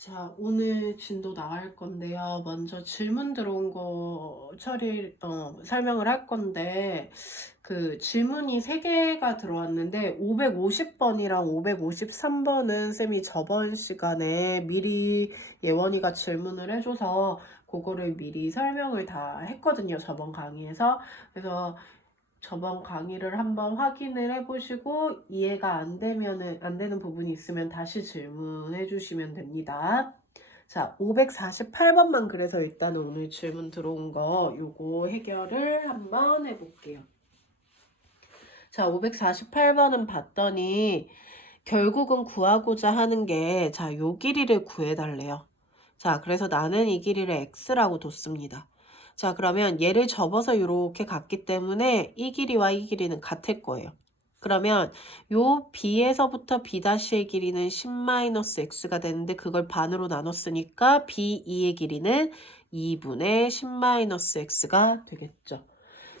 자, 오늘 진도 나갈 건데요. 먼저 질문 들어온 거 설명을 할 건데, 그 질문이 3개가 들어왔는데, 550번이랑 553번은 쌤이 저번 시간에 미리 예원이가 질문을 해줘서, 그거를 미리 설명을 다 했거든요. 저번 강의에서. 그래서 저번 강의를 한번 확인을 해보시고 이해가 안 되는 부분이 있으면 다시 질문해 주시면 됩니다. 자, 548번만 그래서 일단 오늘 질문 들어온 거 요거 해결을 한번 해볼게요. 자, 548번은 봤더니 결국은 구하고자 하는 게, 자, 요 길이를 구해달래요. 자, 그래서 나는 이 길이를 x라고 뒀습니다. 자, 그러면 얘를 접어서 이렇게 갔기 때문에 이 길이와 이 길이는 같을 거예요. 그러면 요 b에서부터 b'의 길이는 10-x가 되는데 그걸 반으로 나눴으니까 b2의 길이는 2분의 10-x가 되겠죠.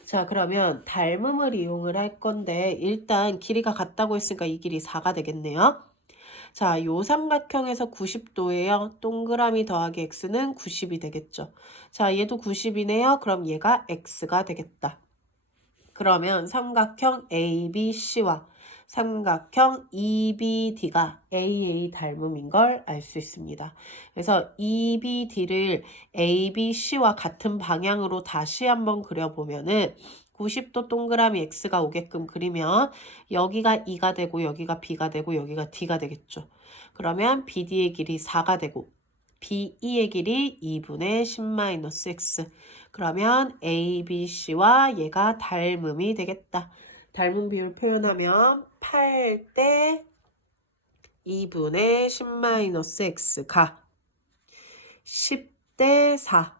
자, 그러면 닮음을 이용을 할 건데 일단 길이가 같다고 했으니까 이 길이 4가 되겠네요. 자, 요 삼각형에서 90도예요. 동그라미 더하기 x는 90이 되겠죠. 자, 얘도 90이네요. 그럼 얘가 x가 되겠다. 그러면 삼각형 ABC와 삼각형 EBD가 AA 닮음인 걸 알 수 있습니다. 그래서 EBD를 ABC와 같은 방향으로 다시 한번 그려보면은 90도 동그라미 X가 오게끔 그리면 여기가 2가 되고 여기가 B가 되고 여기가 D가 되겠죠. 그러면 BD의 길이 4가 되고 BE의 길이 2분의 10-x. 그러면 A, B, C와 얘가 닮음이 되겠다. 닮음 비율 표현하면 8대 2분의 10-x가 10대 4,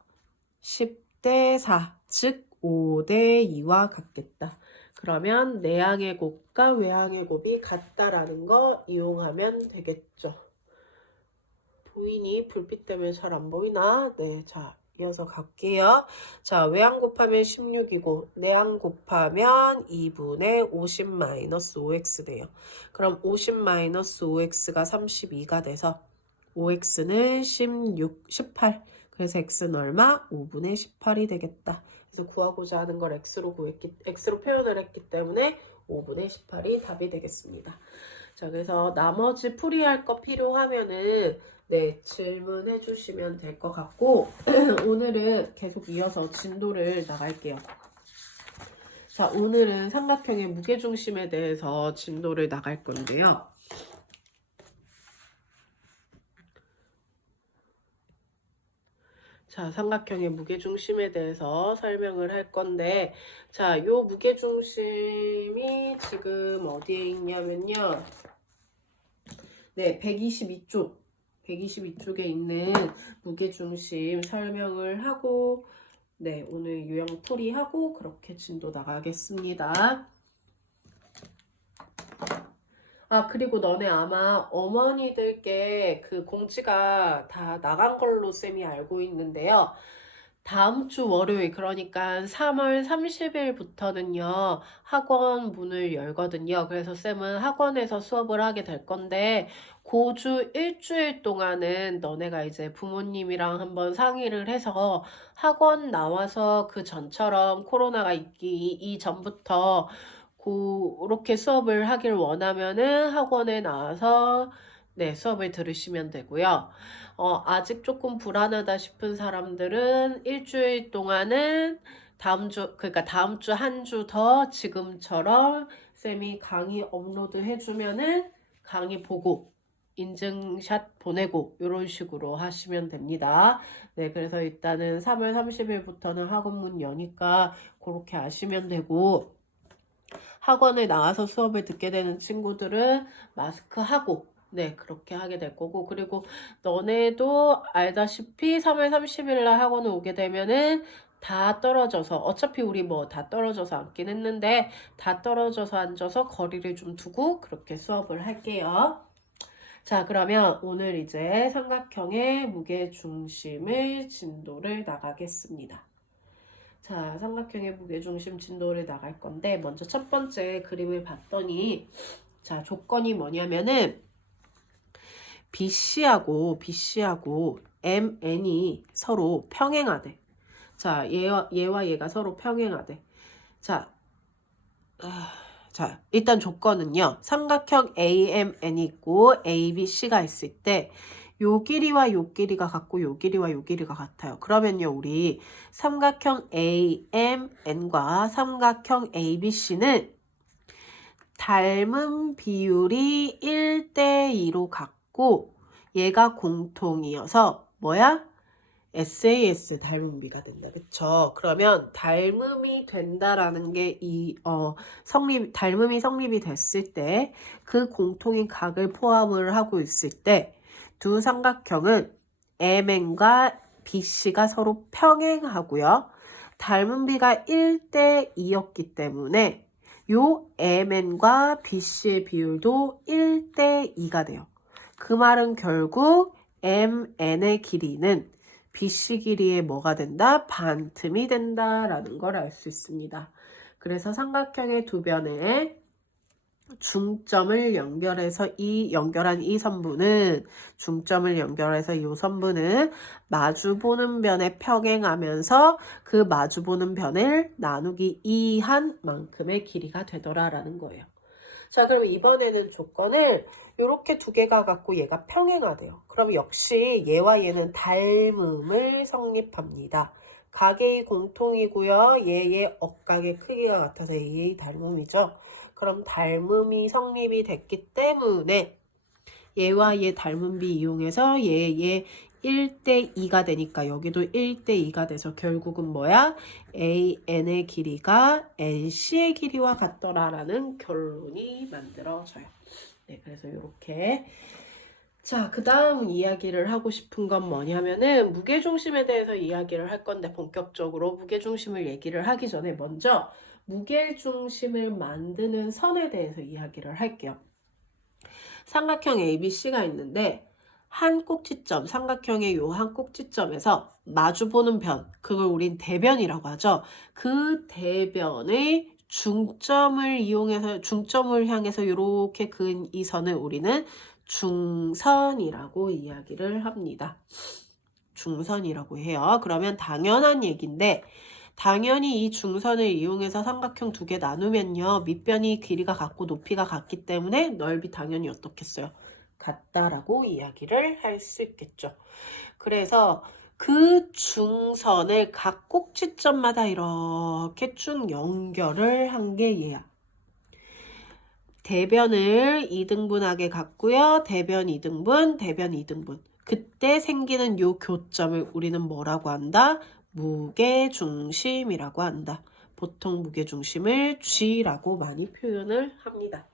10대 4, 즉 5대 2와 같겠다. 그러면 내항의 곱과 외항의 곱이 같다라는 거 이용하면 되겠죠. 보이니? 불빛 때문에 잘 안 보이나? 네, 자, 이어서 갈게요. 자, 외항 곱하면 16이고 내항 곱하면 2분의 50-5x 돼요. 그럼 50-5x가 32가 돼서 5x는 18. 그래서 x는 얼마? 5분의 18이 되겠다. 그래서 구하고자 하는 걸 x로 표현을 했기 때문에 5분의 18이 답이 되겠습니다. 자, 그래서 나머지 풀이할 거 필요하면은 네, 질문해 주시면 될 것 같고 오늘은 계속 이어서 진도를 나갈게요. 자, 오늘은 삼각형의 무게중심에 대해서 진도를 나갈 건데요. 자, 삼각형의 무게중심에 대해서 설명을 할 건데, 자, 요 무게중심이 지금 어디에 있냐면요. 네, 122쪽에 있는 무게중심 설명을 하고, 네, 오늘 유형 풀이하고 그렇게 진도 나가겠습니다. 아, 그리고 너네 아마 어머니들께 그 공지가 다 나간 걸로 쌤이 알고 있는데요. 다음 주 월요일, 그러니까 3월 30일부터는요, 학원 문을 열거든요. 그래서 쌤은 학원에서 수업을 하게 될 건데, 고주 일주일 동안은 너네가 이제 부모님이랑 한번 상의를 해서 학원 나와서 그 전처럼 코로나가 있기 이전부터 그렇게 수업을 하길 원하면은 학원에 나와서 네, 수업을 들으시면 되고요. 아직 조금 불안하다 싶은 사람들은 일주일 동안은 그러니까 다음 주 한 주 더 지금처럼 쌤이 강의 업로드 해주면은 강의 보고 인증샷 보내고 이런 식으로 하시면 됩니다. 네, 그래서 일단은 3월 30일부터는 학원 문 여니까 그렇게 하시면 되고 학원에 나와서 수업을 듣게 되는 친구들은 마스크 하고 네, 그렇게 하게 될 거고, 그리고 너네도 알다시피 3월 30일 날 학원에 오게 되면은 다 떨어져서, 어차피 우리 뭐 다 떨어져서 앉긴 했는데, 다 떨어져서 앉아서 거리를 좀 두고 그렇게 수업을 할게요. 자, 그러면 오늘 이제 삼각형의 무게중심을 진도를 나가겠습니다. 자, 삼각형의 무게중심 진도를 나갈 건데, 먼저 첫 번째 그림을 봤더니, 자, 조건이 뭐냐면은, BC하고 MN이 서로 평행하대. 자, 얘와 얘가 서로 평행하대. 자, 일단 조건은요. 삼각형 AMN이 있고 ABC가 있을 때 요 길이와 요 길이가 같고 요 길이와 요 길이가 같아요. 그러면요. 우리 삼각형 AMN과 삼각형 ABC는 닮은 비율이 1대2로 같고 얘가 공통이어서 뭐야? SAS 닮음비가 된다. 그쵸? 그러면 닮음이 된다라는 게 닮음이 성립이 됐을 때 그 공통인 각을 포함을 하고 있을 때 두 삼각형은 MN과 BC가 서로 평행하고요. 닮음비가 1대2였기 때문에 요 MN과 BC의 비율도 1대2가 돼요. 그 말은 결국 MN의 길이는 BC 길이의 뭐가 된다? 반틈이 된다라는 걸 알 수 있습니다. 그래서 삼각형의 두 변에 중점을 연결해서 연결한 이 선분은 마주보는 변에 평행하면서 그 마주보는 변을 나누기 2한 만큼의 길이가 되더라라는 거예요. 자, 그럼 이번에는 조건을 이렇게 두 개가 같고 얘가 평행하대요. 그럼 역시 얘와 얘는 닮음을 성립합니다. 각의 공통이고요. 얘의 억각의 크기가 같아서 얘의 닮음이죠. 그럼 닮음이 성립이 됐기 때문에 얘와 얘 닮음비 이용해서 얘 1대2가 되니까 여기도 1대2가 돼서 결국은 뭐야? AN의 길이가 NC의 길이와 같더라라는 결론이 만들어져요. 네, 그래서 이렇게. 자, 그 다음 이야기를 하고 싶은 건 뭐냐면은 무게중심에 대해서 이야기를 할 건데 본격적으로 무게중심을 얘기를 하기 전에 먼저 무게중심을 만드는 선에 대해서 이야기를 할게요. 삼각형 ABC가 있는데 한 꼭지점, 삼각형의 요 한 꼭지점에서 마주보는 변, 그걸 우린 대변이라고 하죠. 그 대변의 중점을 향해서 이렇게 그은 이 선을 우리는 중선이라고 이야기를 합니다. 중선이라고 해요. 그러면 당연한 얘기인데 당연히 이 중선을 이용해서 삼각형 두 개 나누면요. 밑변이 길이가 같고 높이가 같기 때문에 넓이 당연히 어떻겠어요? 같다라고 이야기를 할 수 있겠죠. 그래서 그 중선을 각 꼭지점마다 이렇게 쭉 연결을 한 게 얘야. 대변을 2등분하게 갖고요. 대변 2등분. 그때 생기는 요 교점을 우리는 뭐라고 한다? 무게중심이라고 한다. 보통 무게중심을 G라고 많이 표현을 합니다.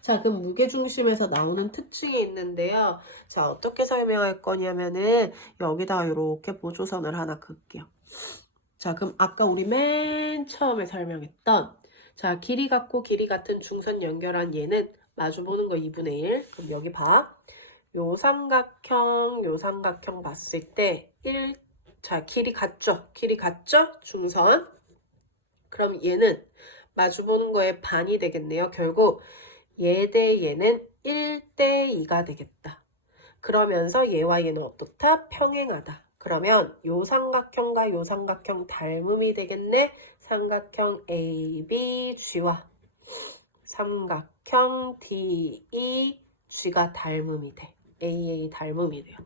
자, 그럼 무게중심에서 나오는 특징이 있는데요. 자, 어떻게 설명할 거냐면은 여기다가 이렇게 보조선을 하나 그을게요. 자, 그럼 아까 우리 맨 처음에 설명했던 자, 길이 같고 길이 같은 중선 연결한 얘는 마주보는 거 2분의 1. 그럼 여기 봐. 요 삼각형 봤을 때 자, 길이 같죠? 중선. 그럼 얘는 마주보는 거의 반이 되겠네요. 결국 얘 대 얘는 1대2가 되겠다. 그러면서 얘와 얘는 어떻다? 평행하다. 그러면 요 삼각형과 요 삼각형 닮음이 되겠네. 삼각형 ABG와 삼각형 DEG가 닮음이 돼. AA 닮음이 돼요.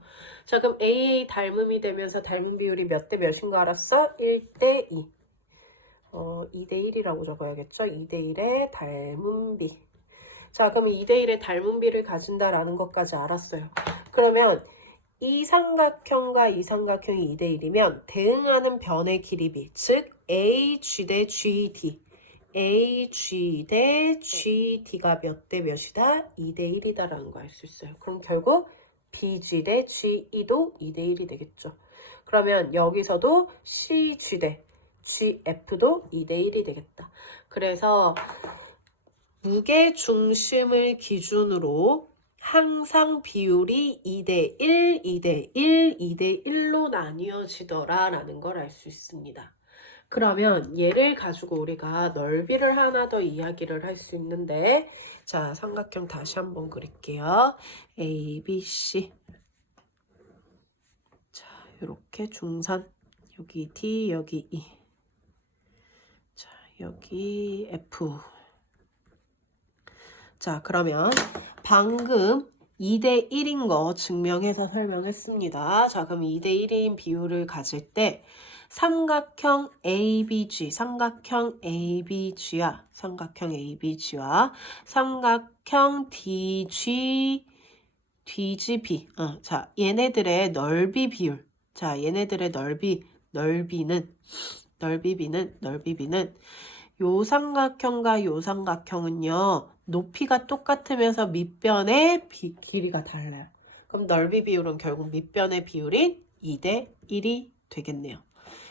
자, 그럼 AA 닮음이 되면서 닮음 비율이 몇 대 몇인 거 알았어? 1대2. 2대1이라고 적어야겠죠? 2대1의 닮음비. 자, 그럼 2대1의 닮음비를 가진다라는 것까지 알았어요. 그러면 이 삼각형과 이 삼각형이 2대1이면 대응하는 변의 길이비, 즉 AG 대 GD, AG 대 GD가 몇 대 몇이다? 2대1이다라는 거 알 수 있어요. 그럼 결국 BG 대 GE도 2대1이 되겠죠. 그러면 여기서도 CG 대 GF도 2대1이 되겠다. 그래서 무게중심을 기준으로 항상 비율이 2대1, 2대1, 2대1로 나뉘어지더라라는 걸 알 수 있습니다. 그러면 얘를 가지고 우리가 넓이를 하나 더 이야기를 할 수 있는데, 자, 삼각형 다시 한번 그릴게요. A, B, C. 자, 이렇게 중선. 여기 D, 여기 E. 자, 여기 F. 자, 그러면 방금 2대 1인 거 증명해서 설명했습니다. 자, 그럼 2대 1인 비율을 가질 때 삼각형 ABG, 삼각형 ABG와 삼각형 ABG와 삼각형 DGB. 자, 얘네들의 넓이 비율. 자, 얘네들의 넓이비는 요 삼각형과 요 삼각형은요, 높이가 똑같으면서 밑변의 길이가 달라요. 그럼 넓이 비율은 결국 밑변의 비율인 2대 1이 되겠네요.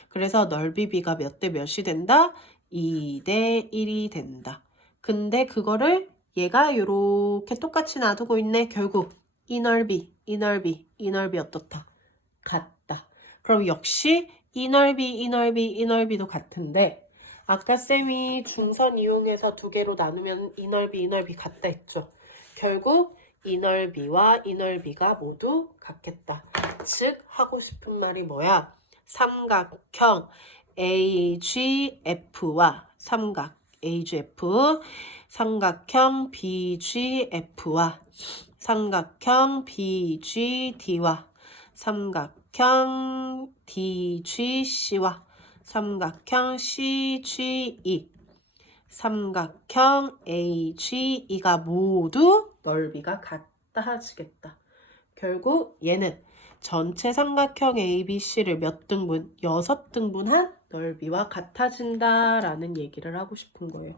그래서 넓이비가 몇 대 몇이 된다? 2대 1이 된다. 근데 그거를 얘가 이렇게 똑같이 놔두고 있네. 결국 이 넓이 어떻다? 같다. 그럼 역시 이 넓이도 같은데, 아까 쌤이 중선 이용해서 두 개로 나누면 이 넓이 같다 했죠. 결국 이 넓이와 이 넓이가 모두 같겠다. 즉 하고 싶은 말이 뭐야? 삼각형 AGF와 삼각형 BGF와 삼각형 BGD와 삼각형 DGC와 삼각형 CGE, 삼각형 AGE가 모두 넓이가 같아지겠다. 결국 얘는 전체 삼각형 ABC를 몇 등분? 6등분한 넓이와 같아진다라는 얘기를 하고 싶은 거예요.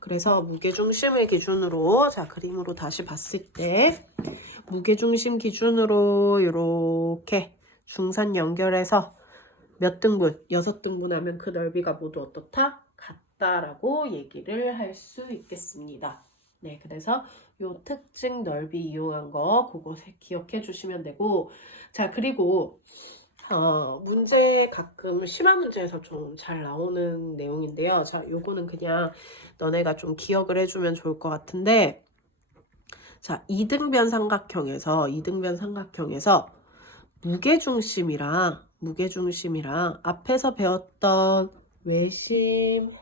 그래서 무게중심을 기준으로, 자, 그림으로 다시 봤을 때 무게중심 기준으로 이렇게 중산 연결해서 몇 등분? 6등분 하면 그 넓이가 모두 어떻다? 같다라고 얘기를 할 수 있겠습니다. 네, 그래서 요 특징 넓이 이용한 거 그거 기억해 주시면 되고, 자, 그리고 문제 가끔 심화 문제에서 좀 잘 나오는 내용인데요. 자, 요거는 그냥 너네가 좀 기억을 해주면 좋을 것 같은데, 자, 이등변 삼각형에서 무게중심이랑 앞에서 배웠던 외심,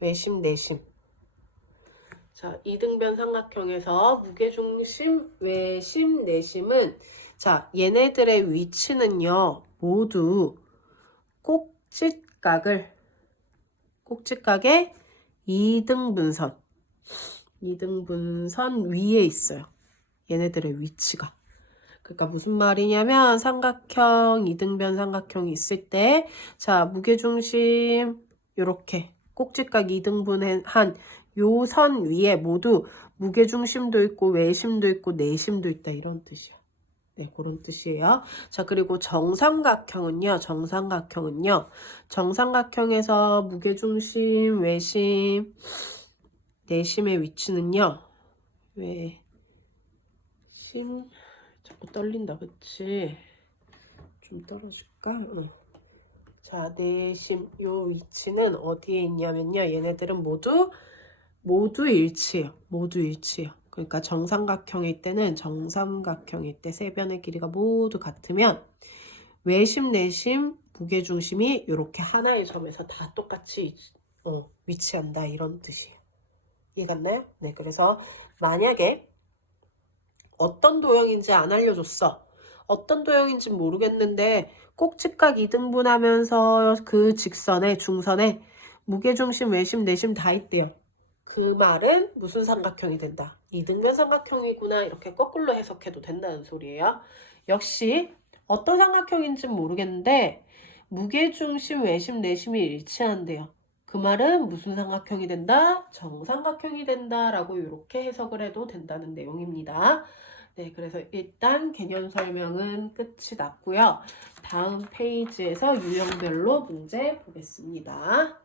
내심. 자, 이등변 삼각형에서 무게중심, 외심, 내심은, 자, 얘네들의 위치는요, 모두 꼭지각의 이등분선 위에 있어요. 얘네들의 위치가. 그러니까 무슨 말이냐면 삼각형, 이등변 삼각형이 있을 때, 자, 무게중심 요렇게 꼭지각 이등분한 요 선 위에 모두 무게중심도 있고 외심도 있고 내심도 있다, 이런 뜻이야. 네, 그런 뜻이에요. 자, 그리고 정삼각형은요. 정삼각형에서 무게중심, 외심, 내심의 위치는요. 외심, 자꾸 떨린다, 그치? 좀 떨어질까? 자, 내심 요 위치는 어디에 있냐면요. 얘네들은 모두 일치해요. 그러니까 정삼각형일 때는 세 변의 길이가 모두 같으면 외심, 내심, 무게중심이 이렇게 하나의 점에서 다 똑같이 위치한다, 이런 뜻이에요. 이해갔나요? 네, 그래서 만약에 어떤 도형인지 안 알려줬어. 어떤 도형인지 모르겠는데 꼭지각 이등분하면서 그 직선에 중선에 무게중심, 외심, 내심 다 있대요. 그 말은 무슨 삼각형이 된다? 이등변 삼각형이구나, 이렇게 거꾸로 해석해도 된다는 소리예요. 역시 어떤 삼각형인지 모르겠는데 무게중심, 외심, 내심이 일치한대요. 그 말은 무슨 삼각형이 된다? 정삼각형이 된다라고 이렇게 해석을 해도 된다는 내용입니다. 네, 그래서 일단 개념 설명은 끝이 났고요. 다음 페이지에서 유형별로 문제 보겠습니다.